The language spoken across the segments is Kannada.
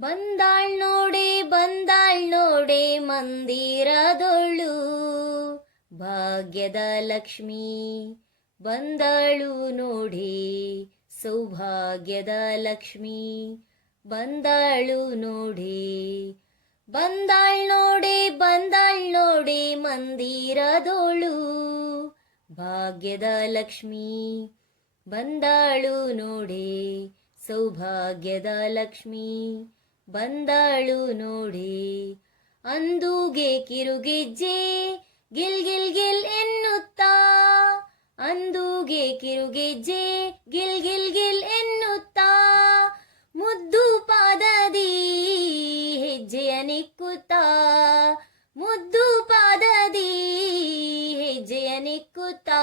ಬಂದಾಳ್ ನೋಡೆ ಮಂದಿರದೊಳು ಭಾಗ್ಯದ ಲಕ್ಷ್ಮೀ. ಬಂದಾಳು ನೋಡೆ ಸೌಭಾಗ್ಯದ ಲಕ್ಷ್ಮೀ. ಬಂದಾಳು ನೋಡೆ ಬಂದಾಳ್ ನೋಡೆ ಮಂದಿರದೊಳು ಭಾಗ್ಯದ ಲಕ್ಷ್ಮೀ. ಬಂದಾಳು ನೋಡೆ ಸೌಭಾಗ್ಯದ ಲಕ್ಷ್ಮೀ. ಬಂದಾಳು ನೋಡೆ ಅಂದೂಗೆ ಕಿರುಗೆಜ್ಜೆ ಗಿಲ್ ಗಿಲ್ ಗಿಲ್ ಎನ್ನುತ್ತಾ. ಅಂದೂಗೆ ಕಿರುಗೆಜ್ಜೆ ಗಿಲ್ ಗಿಲ್ ಗಿಲ್ ಎನ್ನುತ್ತಾ. ಮುದ್ದು ಪಾದದಿ ಹೆಜ್ಜೆಯ ನಿಕ್ಕುತ್ತಾ. ಮುದ್ದು ಪಾದದಿ ಹೆಜ್ಜೆಯ ನಿಕ್ಕುತ್ತಾ.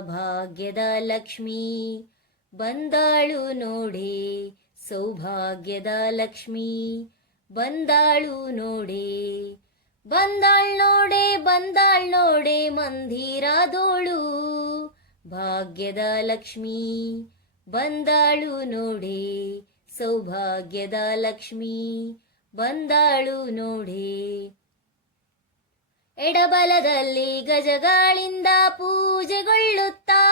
ಭಾಗ್ಯದ ಲಕ್ಷ್ಮೀ ಬಂದಾಳು ನೋಡೆ ಸೌಭಾಗ್ಯದ ಲಕ್ಷ್ಮೀ. ಬಂದಾಳು ನೋಡೆ ಬಂದಾಳ್ ನೋಡೆ ಮಂದಿರದೊಳು ಭಾಗ್ಯದ ಲಕ್ಷ್ಮೀ. ಬಂದಾಳು ನೋಡೆ ಸೌಭಾಗ್ಯದ ಲಕ್ಷ್ಮೀ. ಬಂದಾಳು ನೋಡೆ ಎಡಬಲದಲ್ಲಿ ಗಜಗಳಿಂದ ಪೂಜೆಗೊಳ್ಳುತ್ತಾ.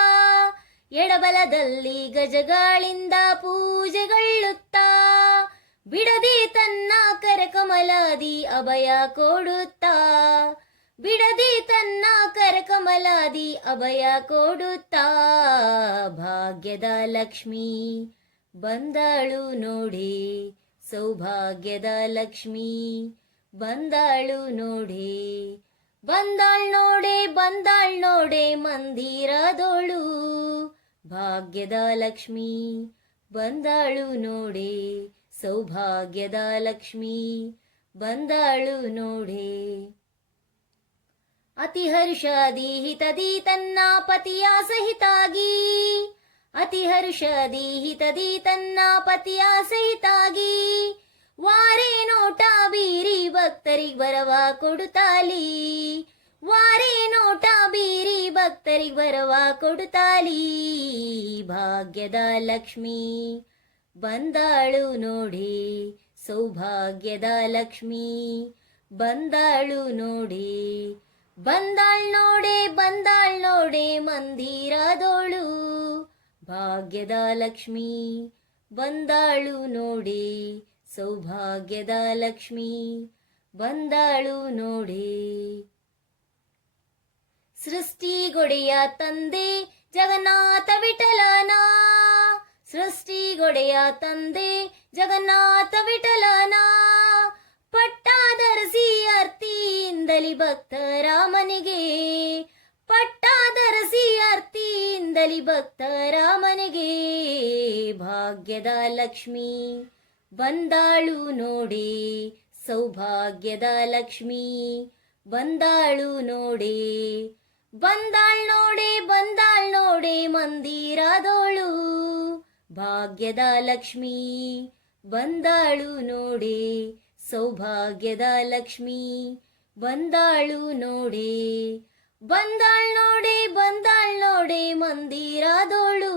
ಎಡಬಲದಲ್ಲಿ ಗಜಗಳಿಂದ ಪೂಜೆಗೊಳ್ಳುತ್ತಾ. ಬಿಡದೆ ತನ್ನ ಕರಕಮಲಾದಿ ಅಭಯ ಕೊಡುತ್ತಾ. ಬಿಡದೆ ತನ್ನ ಕರಕಮಲಾದಿ ಅಭಯ ಕೊಡುತ್ತಾ. ಭಾಗ್ಯದ ಲಕ್ಷ್ಮೀ ಬಂದಾಳು ನೋಡೆ ಸೌಭಾಗ್ಯದ ಲಕ್ಷ್ಮೀ. ಬಂದಾಳು ನೋಡೆ ಬಂದಾಳ್ ನೋಡೆ ಮಂದಿರದೊಳು ಭಾಗ್ಯದ ಲಕ್ಷ್ಮೀ. ಬಂದಾಳು ನೋಡೆ ಸೌಭಾಗ್ಯದ ಲಕ್ಷ್ಮೀ. ಬಂದಾಳು ನೋಡೆ ಅತಿ ಹರ್ಷದಿ ಹಿತದಿ ತನ್ನ ಪತಿಯ ಸಹಿತಾಗಿ. ಅತಿ ಹರ್ಷದಿ ಹಿತದಿ ತನ್ನ ಪತಿಯ ಸಹಿತಾಗಿ. ವಾರೆ ನೋಟ ಬೀರಿ ಭಕ್ತರಿಗ್ ಬರವ ಕೊಡುತ್ತಾಲಿ. ವಾರೆ ನೋಟ ಬೀರಿ ಭಕ್ತರಿಗ್ ಬರವ ಕೊಡುತ್ತಾಲಿ. ಭಾಗ್ಯದ ಲಕ್ಷ್ಮೀ ಬಂದಾಳು ನೋಡೆ ಸೌಭಾಗ್ಯದ ಲಕ್ಷ್ಮೀ. ಬಂದಾಳು ನೋಡೆ ಬಂದಾಳ್ ನೋಡೆ ಮಂದಿರದೊಳು ಭಾಗ್ಯದ ಲಕ್ಷ್ಮೀ. ಬಂದಾಳು ನೋಡೆ ಸೌಭಾಗ್ಯದ ಲಕ್ಷ್ಮೀ. ಬಂದಾಳು ನೋಡೆ ಸೃಷ್ಟಿಗೊಡೆಯ ತಂದೆ ಜಗನ್ನಾಥ ವಿಠಲನ. ಸೃಷ್ಟಿಗೊಡೆಯ ತಂದೆ ಜಗನ್ನಾಥ ವಿಠಲನ. ಪಟ್ಟಾಧರಿಸಿ ಅರ್ತಿಯಿಂದಲಿ ಭಕ್ತರಾಮನಿಗೆ. ಪಟ್ಟಾಧರಿಸಿ ಅರ್ತಿಯಿಂದಲಿ ಭಕ್ತರಾಮನಿಗೆ. ಭಾಗ್ಯದ ಲಕ್ಷ್ಮೀ ಬಂದಾಳು ನೋಡೆ ಸೌಭಾಗ್ಯದ ಲಕ್ಷ್ಮೀ. ಬಂದಾಳು ನೋಡೆ ಬಂದಾಳ್ ನೋಡೆ ಮಂದಿರದೊಳು ಭಾಗ್ಯದ ಲಕ್ಷ್ಮೀ. ಬಂದಾಳು ನೋಡೆ ಸೌಭಾಗ್ಯದ ಲಕ್ಷ್ಮೀ. ಬಂದಾಳು ನೋಡೆ ಬಂದಾಳ್ ನೋಡೆ ಮಂದಿರದೊಳು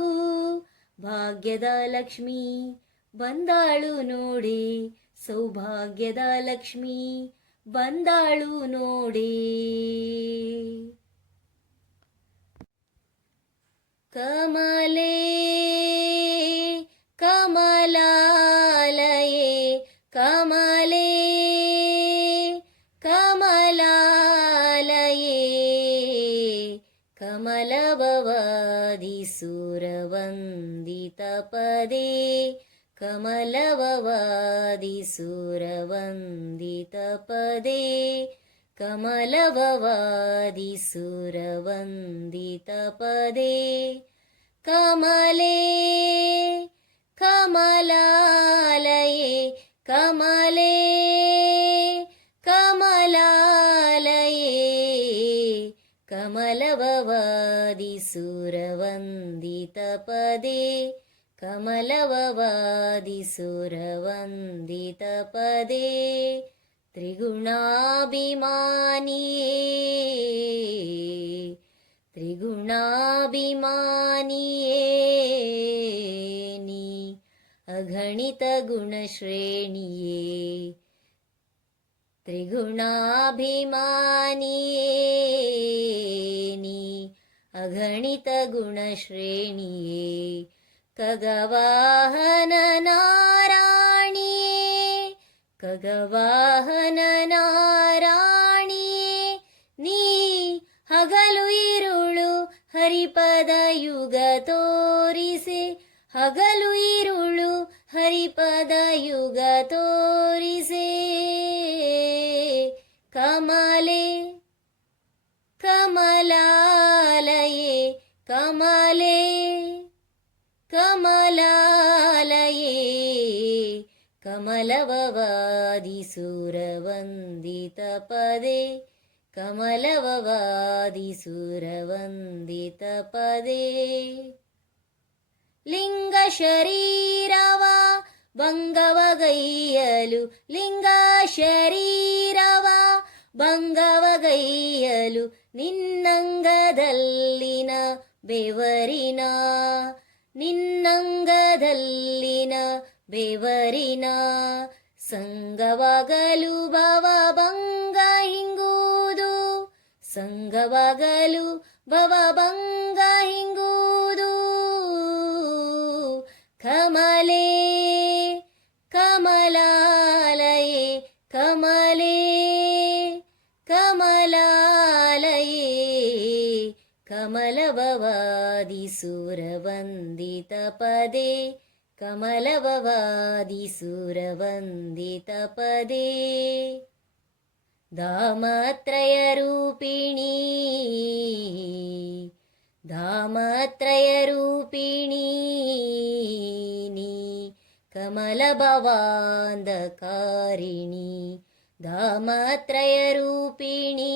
ಭಾಗ್ಯದ ಲಕ್ಷ್ಮೀ. ಬಂದಾಳು ನೋಡೆ ಸೌಭಾಗ್ಯದ ಲಕ್ಷ್ಮೀ. ಬಂದಾಳು ನೋಡೆ ಕಮಲೆ ಕಮಲಾಲಯೇ ಕಮಲೆ ಕಮಲಾಲಯೇ. ಕಮಲಭವಾದಿ ಸುರವಂದಿತ ಪದೇ. ಕಮಲಭವಾದಿ ಸುರವಂದಿತ ಪದೇ. ಕಮಲಭವಾದಿ ಸುರವಂದಿತ ಪದೇ. ಕಮಲೆ ಕಮಲಾಲಯೇ ಕಮಲೆ ಕಮಲಾಲಯೇ. ಕಮಲಭವಾದಿ ಸುರವಂದಿತ ಪದೇ. ಕಮಲಭವಾದಿ ಸುರವಂದಿತ ಪದೇ. ತ್ರಿಗುಣಾಭಿಮಾನಿಯೇ ತ್ರಿಗುಣಾಭಿಮಾನಿಯೇ ನೀ ಅಗಣಿತ ಗುಣಶ್ರೇಣಿಯೇ ತ್ರಿಗುಣಾಭಿಮಾನಿಯೇ ನೀ ಅಗಣಿತ ಗುಣಶ್ರೇಣಿಯೇ ಖಗವಾಹನ ನಾರಾಯಣಿಯೇ ಖಗವಾಹನ ನಾರಾಯಣಿಯೇ ನೀ ಹಗಲು ಇರುಳು ಹರಿಪದ ಯುಗ ತೋರಿಸೆ ಹಗಲು ಇರುಳು ಹರಿಪದ ಯುಗ ತೋರಿಸೆ ಕಮಲೆ ಕಮಲಾಲಯೇ ಕಮಲೆ ಕಮಲಾಲಯೇ ಕಮಲವವಾದಿಸುರವಂದಿತ ಪದೇ ಕಮಲವವಾದಿಸುರವಂದಿತ ಪದೇ ಲಿಂಗ ಶರೀರವ ಭಂಗವಗೈಯಲು ಲಿಂಗ ಶರೀರವ ಭಂಗವಗೈಯಲು ನಿನ್ನಂಗದಲ್ಲಿನ ಬೆವರಿನ ನಿನ್ನಂಗದಲ್ಲಿನ ಬೆವರಿನ ಸಂಗವಾಗಲು ಭವಭಂಗ ಹಿಂಗುವುದು ಸಂಗವಾಗಲು ಭವಭಂಗ ಹಿಂಗುವುದು ಕಮಲೆ ಕಮಲಾಲಯೇ ಕಮಲೆ ಕಮಲಾಲಯೇ ಕಮಲವವಾದಿಸುರವಂದಿತ ಪದೇ ಕಮಲವವಾದಿಸುರವಂದಿತ ಪದೇ ಧಾಮತ್ರಯ ರೂಪಿಣಿ ಧಾಮತ್ರಯ ರೂಪಿಣಿ ನೀ ಕಮಲಭವಾಂಧಕಾರಿಣಿ ಧಾಮತ್ರಯ ರೂಪಿಣಿ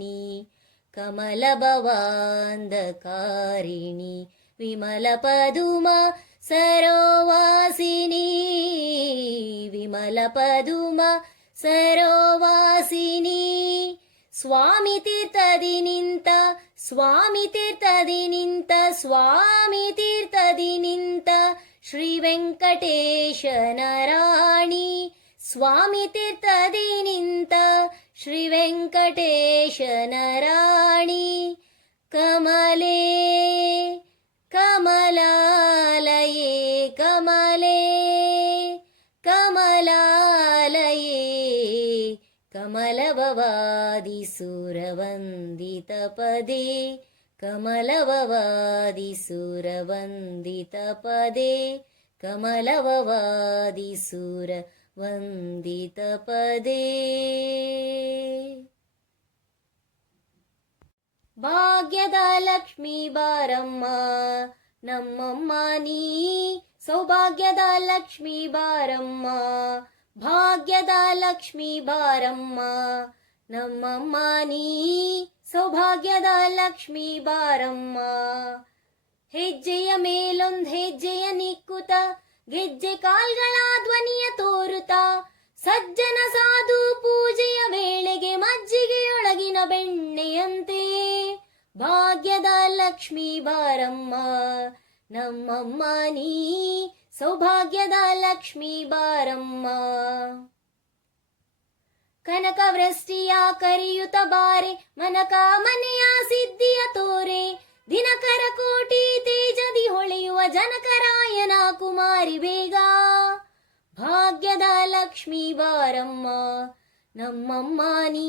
ನೀ ಕಮಲಭವಾಂಧಕಾರಿಣಿ ವಿಮಲ ಪದುಮ ಸರೋವಾಸಿನಿ ವಿಮಲ ಪದುಮ ಸರೋವಾಸಿನಿ ಸ್ವಾಮಿ ತೀರ್ಥದಿ ನಿಂತ ಸ್ವಾಮಿ ತೀರ್ಥದಿ ನಿಂತ ಸ್ವಾಮಿ ತೀರ್ಥದಿ ನಿಂತ ಶ್ರೀ ವೆಂಕಟೇಶನ ರಾಣಿ ಸ್ವಾಮಿ ತೀರ್ಥದಿ ನಿಂತ ಶ್ರೀ ವೆಂಕಟೇಶನ ರಾಣಿ ಕಮಲೆ ಕಮಲಾಲಯೇ ಕಮಲೆ ಕಮಲಾಲಯೇ ಕಮಲವವಾದಿಸುರವಂದಿತ ಪದೇ ಕಮಲವವಾದಿಸುರವಂದಿತ ಪದೇ ಕಮಲವವಾದಿಸುರವಂದಿತ ಪದೇ ಭಾಗ್ಯದ ಲಕ್ಷ್ಮೀ ಬಾರಮ್ಮ ನಮ್ಮಮ್ಮ ನೀ ಸೌಭಾಗ್ಯದ ಲಕ್ಷ್ಮೀ ಬಾರಮ್ಮ ಭಾಗ್ಯದ ಲಕ್ಷ್ಮೀ ಬಾರಮ್ಮ ನಮ್ಮಮ್ಮ ನೀ ಸೌಭಾಗ್ಯದ ಲಕ್ಷ್ಮೀ ಬಾರಮ್ಮ ಹೆಜ್ಜೆಯ ಮೇಲೊಂದ್ ಹೆಜ್ಜೆಯ ನಿಕ್ಕುತ ಗೆಜ್ಜೆ ಕಾಲ್ಗಳ ಧ್ವನಿಯ ತೋರುತ್ತ ಸಜ್ಜನ ಸಾಧು ಪೂಜೆಯ ವೇಳೆಗೆ ಮಜ್ಜಿಗೆಯೊಳಗಿನ ಬೆಣ್ಣೆಯಂತೆ ಭಾಗ್ಯದ ಲಕ್ಷ್ಮೀ ಬಾರಮ್ಮ ನಮ್ಮಮ್ಮ ನೀ ಸೌಭಾಗ್ಯದ ಲಕ್ಷ್ಮೀ ಬಾರಮ್ಮ ಕನಕ ವೃಷ್ಟಿಯ ಕರಿಯುತ ಬಾರೆ ಮನಕ ಮನೆಯ ಸಿದ್ಧಿಯ ತೋರೆ ದಿನಕರ ಕೋಟಿ ತೇಜದಿ ಹೊಳೆಯುವ ಜನಕರಾಯನ ಕುಮಾರಿ ಬೇಗ ಭಾಗ್ಯದ ಲಕ್ಷ್ಮೀ ಬಾರಮ್ಮ ನಮ್ಮಮ್ಮ ನೀ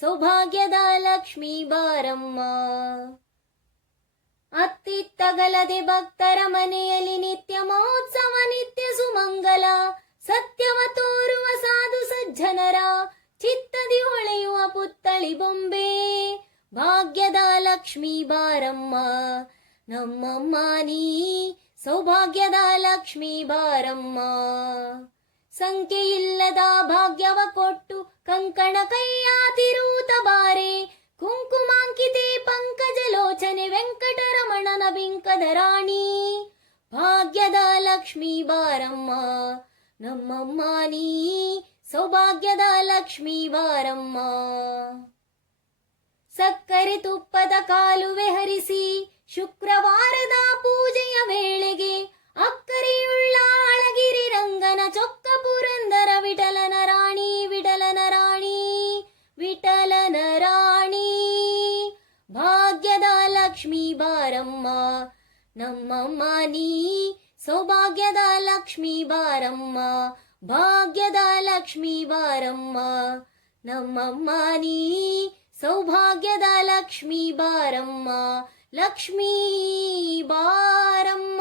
ಸೌಭಾಗ್ಯದ ಲಕ್ಷ್ಮೀ ಬಾರಮ್ಮ ಅತ್ತಿತ್ತಗಲದೆ ಭಕ್ತರ ಮನೆಯಲ್ಲಿ ನಿತ್ಯ ಮಹೋತ್ಸವ ನಿತ್ಯ ಸುಮಂಗಲ ಸತ್ಯವ ತೋರುವ ಸಾಧು ಸಜ್ಜನರ ಚಿತ್ತದಿ ಹೊಳೆಯುವ ಪುತ್ತಳಿ ಬೊಂಬೆ ಭಾಗ್ಯದ ಲಕ್ಷ್ಮೀ ಬಾರಮ್ಮ ನಮ್ಮಮ್ಮ ನೀ ಸೌಭಾಗ್ಯದ ಲಕ್ಷ್ಮೀ ಬಾರಮ್ಮ ಸಂಖ್ಯೆಯಿಲ್ಲದ ಭಾಗ್ಯವ ಕೊಟ್ಟು ಕಂಕಣ ಕೈಯ ತಿರುತ ಬಾರೆ ಕುಂಕುಮಾಂಕಿತೆ ಪಂಕಜಲೋಚನೆ ವೆಂಕಟರಮಣನ ಬಿಂಕದ ರಾಣಿ ಭಾಗ್ಯದ ಲಕ್ಷ್ಮೀ ಬಾರಮ್ಮ ನಮ್ಮಮ್ಮ ನೀ ಸೌಭಾಗ್ಯದ ಲಕ್ಷ್ಮೀ ಬಾರಮ್ಮ ಸಕ್ಕರೆ ತುಪ್ಪದ ಕಾಲುವೆ ಹರಿಸಿ ಶುಕ್ರವಾರದ ಪೂಜೆಯ ವೇಳೆಗೆ ಅಕ್ಕರೆಯುಳ್ಳ ಅಳಗಿರಿ ರಂಗನ ಚೊಕ್ಕ ಪುರಂದರ ವಿಠಲನ ರಾಣಿ ವಿಠಲನ ರಾಣಿ ವಿಠಲನ ರಾಣಿ. ಭಾಗ್ಯದ ಲಕ್ಷ್ಮೀ ಬಾರಮ್ಮ ನಮ್ಮಮ್ಮ ನೀ, ಸೌಭಾಗ್ಯದ ಲಕ್ಷ್ಮೀ ಬಾರಮ್ಮ, ಭಾಗ್ಯದ ಲಕ್ಷ್ಮೀ ಬಾರಮ್ಮ ನಮ್ಮಮ್ಮ ನೀ, ಸೌಭಾಗ್ಯದ ಲಕ್ಷ್ಮೀ ಬಾರಮ್ಮ, ಲಕ್ಷ್ಮೀ ಬಾರಮ್ಮ.